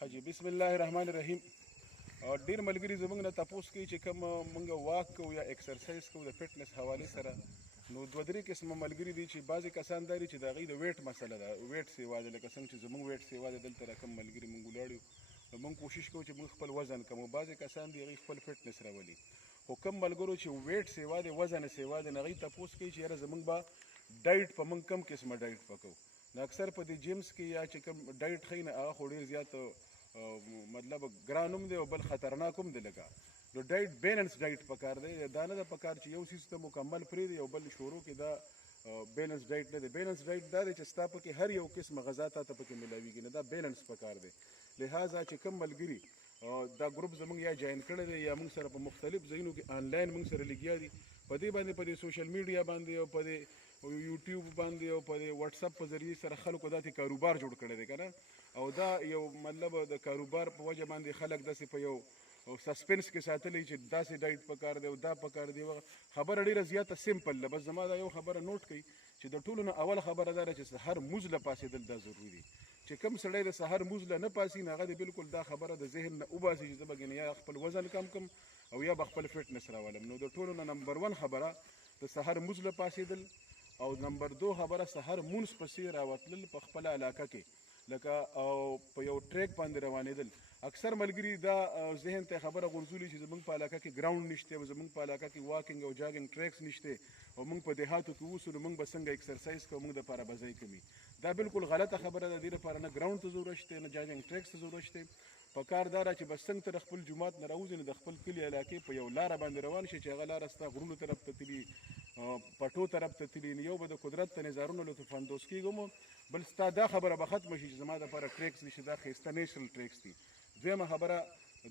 حاجی بسم الله الرحمن الرحیم. ډیر ملګري زمونږ نه تاسو کوي چې کوم مونږ واک کوو یا ایکسرسایز کوو د فټنس حواله سره، نو دوه درې قسمه ملګري دي چې بعضې کسان داري چې د هغوی د ویټ مسله ده، ویټ سیوا ده، لکه څنګه چې زمونږ ویټ سیوا ده. دلته راکم ملګري مونږ ولاړ یو، نو مونږ کوشش کوو چې مونږ خپل وزن کمو. بعضې کسان دي هغوی خپل فټنس راولي، خو کوم ملګرو چې ویټ سیوا دی، وزن سیوا دی، نو هغوی تاسو کوي چې یاره زمونږ به ډایټ په مونږ کم قسمه ډایټ پکو. نو اکثر په دې جیمز کې یا چې کوم ډایټ ښیي نو هغه خو ډېر زیات مطلب ګران هم دی او بل خطرناک هم دی. لکه نو ډایټ بیلنس ډایټ پکار دی، دا نه ده پکار چې یو څیز ته مکمل پرېږدي او بل شروع کې دا بیلنس ډایټ نه دی. بیلنس ډایټ دا دی چې ستا پکې هر یو قسمه غذا تا ته پکې ملاویږي، نو دا بیلنس پکار دی. لہذا چې کوم ملګري دا ګروپ زموږ یا جوین کړی دی یا موږ سره په مختلف ځایونو کې آنلاین موږ سره لګیا دي، په دې باندې په دې سوشل میډیا باندې او په دې یوټیوب باندې او په دې واتساپ په ذریعه سره خلکو داسې کاروبار جوړ کړی دی که نه، او دا یو مطلب د کاروبار په وجه باندې خلک داسې په یو سسپنس کې ساتلی چې داسې ډایټ پکار دی او دا پکار دی. خبره ډېره زیاته سمپل ده، بس زما دا یو خبره نوٹ کړئ چې د ټولو نه اول خبره دا ده چې سحر مونځ له پاسېدل دا ضروري دي. چې کوم سړی د سحر مونځ له نه پاسي نو هغه د بالکل دا خبره د ذهن نه وباسي چې زه به ګنې یا خپل وزن کم کم او یا به خپل فټنس راولم. نو د ټولو نه نمبر 1 خبره د سحر مونځ له پاسېدل، او نمبر 2 خبره سحر مونځ پسې راوتلل په خپله علاقه کې، لکه او په یو ټریک باندې روانېدل. اکثر ملګري دا ذهن ته خبره غورځولي چې زموږ په علاقه کې ګراوند نشته او زموږ په علاقه کې واکینګ او جاګینګ ټریکس نشته او موږ په دیهاتو کې اوسو، نو موږ به څنګه ایکسرسایز کوو، موږ دپاره به ځای کمي. دا بالکل غلطه خبره ده. دې لپاره نه ګراوند ته ضرورت شته نه جاګینګ ټریکس ته ضرورت شته. پکار دا ده چې بس څنګه ته د خپل جومات نه راوځې نو د خپل کلي علاقې په یو لاره باندې روان شي چې هغه لاره ستا غرونو طرف ته تلي، پټو طرف ته تلي. یو به د قدرت ته نظارونه لطف اندوز کېږم، بل ستا دا خبره به ختمه شي چې زما دپاره ټریکس دي چې دا ښایسته نیچرل ټریکس دي. دویمه خبره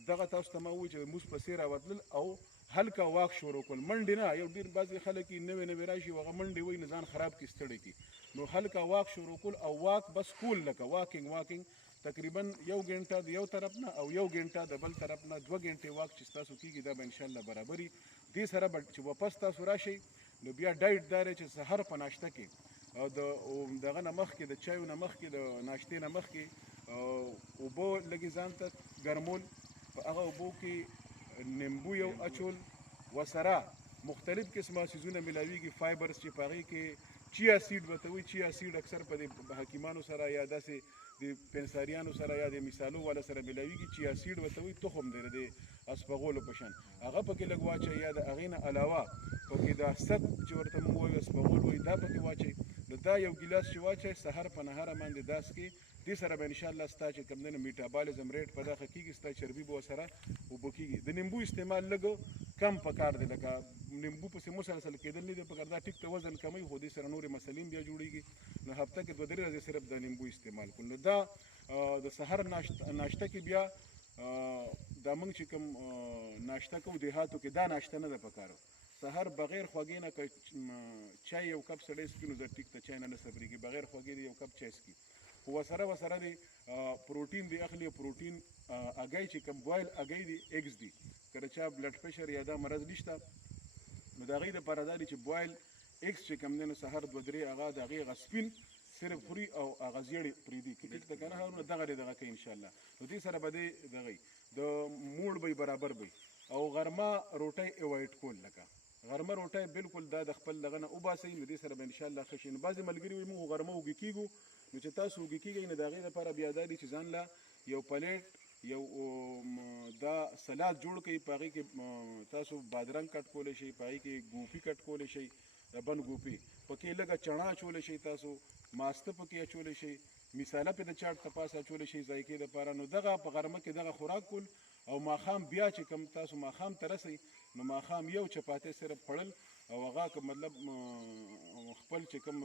دغه تاسو ته ما ووایي چې مونځ پسې راوتلل او هلکه واک شروع کړل، منډې نه. یو ډېر بعضې خلک یې نوې نوې راشي او هغه منډې وایي نو ځان خراب کړي، ستړی کړي. نو هلکه واک شروع کړل او واک بس کول، لکه واکینګ تقریبا 1 غنټه د یو طرف نه او 1 غنټه د بل طرف نه، 2 غنټې واک چې ستاسو کېږي دا به انشاءالله برابري. دې سره به چې واپس تاسو راشئ نو بیا ډایټ دا دی چې سحر په ناشته کې او دغه نه مخکې د چایو نه مخکې د ناشتې نه مخکې اوبه لږې ځان ته ګرمول، په هغه اوبو کې نیمبو یو اچول، ورسره مختلف قسمه څیزونه میلاویږي، فایبرز چې په هغې کې چیا سیډ ورته وایي. چیا سیډ اکثر په دې حکیمانو سره یا داسې د پنساریانو سره یا د مثالو والا سره میلاویږي. چیا سیډ ورته وایي، تخم دی د اسپغولو په شان، هغه پکې لږ واچوئ، یا د هغې نه علاوه پکې دا ست چې ورته موږ وایو اسپغول وایي دا پکې واچوئ. نو دا یو ګیلاس چې واچوئ سحر په نهاره باندې داس کې، دې سره به انشاءالله ستا چې کوم دی نو میټابالیزم ریټ په دغه کېږي، ستا چربي به ورسره اوبه کېږي. د نیمبو استعمال لږ کم پکار دی، لکه نیمبو پسې مسلسل کېدل نه دی پکار. دا ټیک ته وزن کموي خو دې سره نورې مسلې بیا جوړېږي. نو هفته کې 2-3 ورځې صرف د نیمبو استعمال کړو. نو دا د سحر ناشته کې بیا دا موږ چې کوم ناشته کوو دیهاتو کې دا ناشته نه ده پکار. سحر بغیر خوږې نه که چای یو کپ سړی سکي نو زه ټیک ته چای نه صبرېږي، بغیر خوږې د یو کپ چای سکي. خو ورسره د پروټین دی اخلي، پروټین اګی چې کوم بوایل اګی دی، ایګز دی. که د چا بلډ پریشر یا دا مرض نشته نو د هغې دپاره دا دی چې بوایل ایګز چې کوم دی نو سحر 2-3 هغه د هغې هغه سپین صرف خوري او هغه زیړې پرېږدي، ټیک ده که نه هغه دغه دی دغه کوي انشاءالله. نو دې سره به دی دغه د موړ به برابر به او غرمه روټۍ ایوایډ کول، لکه غرمه روټۍ بالکل دا د خپل دغه نه وباسئ. نو دې سره به انشاءالله ښه شي. نو بعضې ملګري وایي موږ غرمه اوږې کېږو، نو چې تاسو اوږې کېږئ نو د هغې دپاره بیا دا دی چې ځان له یو پلیټ یو دا سلاد جوړ کړئ، په هغې کې تاسو بادرنګ کټ کولی شئ، په هغې کې ګوپي کټ کولی شئ، بند ګوپي پکې لږه چڼه اچولی شئ، تاسو ماسته پکې اچولی شئ، مثاله پې د چاټ ته پاسه اچولی شئ ذایقې دپاره. نو دغه په غرمه کې دغه خوراک کول او ماښام بیا چې کوم تاسو ماښام ته رسئ نو ماښام یو چپاتی صرف خوړل او هغه که مطلب خپل چې کوم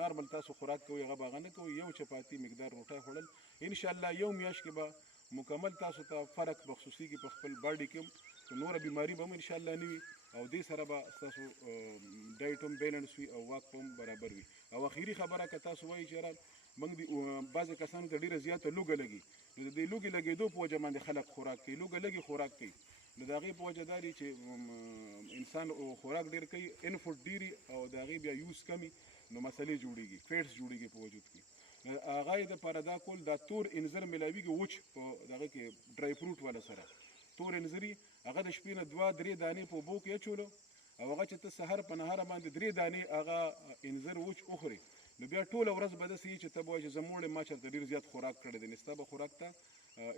نارمل تاسو خوراک کوئ هغه به هغه نه کوئ، یو چپاتی مقدار روټۍ خوړل انشاءالله یو میاشت کې به مکمل تاسو ته فرق بخصوصیږي په خپل باډي کې، نوره بیماري به هم انشاءالله نه وي او دې سره به ستاسو ډایټ هم بیلنس وي او واک هم برابر وي. او اخري خبره که تاسو وایئ چې یاره موږ د بعضې کسانو ته ډېره زیاته لوږه لګي، نو د دې لوږې لګېدو په وجه باندې خلک خوراک کوي، لوږه لږې خوراک کوي. نو د هغې په وجه دا دی چې انسان خوراک ډېر کوي، انفوډ ډېري او د هغې بیا یوز کمي، نو مسلې جوړېږي، فیټس جوړېږي په وجود کې. هغه یې دپاره دا کول دا تور انځر میلاویږي وچ په دغه کې ډرای فروټ والا سره تور انځر هغه د شپې نه 2-3 دانې په اوبو کې اچولو او هغه چې ته سحر په نهاره باندې 3 دانې هغه انځر وچ وخوري نو بیا ټوله ورځ به داسې وي چې ته به وایې چې زموږ ما چېرته ډېر زیات خوراک کړی دی نو ستا به خوراک ته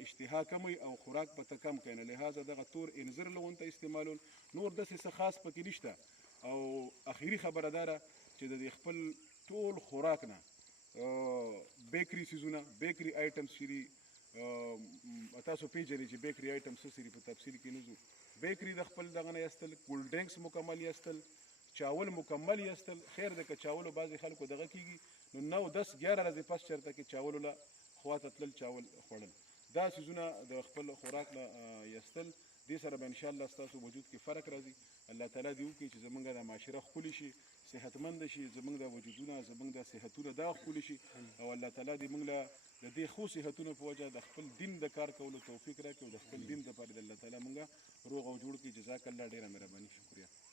اشتها کموي او خوراک به ته کم کوي نو لهذا دغه تور انځر لون ته استعمالول نور داسې څه خاص پکې نشته او اخري خبره دا ده چې د دې خپل ټول خوراک نه بیکري څیزونه بیکري آیټمز چې دي تاسو پیژنئ چې بیکري آیټمز څه څه دي په تفصیل کې نه ځو بیکري د خپل دغه نه ایستل کولډ ډرنکس مکمل ایستل چاول مکمل ایستل خیر ده که چاولو بعضې خلکو دغه کېږي نو 9-10-11 ورځې پس چېرته کې چاولو له خواته تلل چاول خوړل دا څیزونه د خپل خوراک نه ایستل دې سره به انشاءالله ستاسو وجود کې فرق راځي الله تعالی دې وکړي چې زموږ د معاشره ښکلې شي صحتمنده شي زموږ د وجودونه زموږ د صحتونه دا ښکلي شي او الله تعالی دې موږ له د دې ښو صحتونو په وجه د خپل دین د کار کولو توفیق راکړي او د خپل دین دپاره د الله تعالی موږ روغ او جوړ کړي جزاک الله ډېره مهرباني شکریه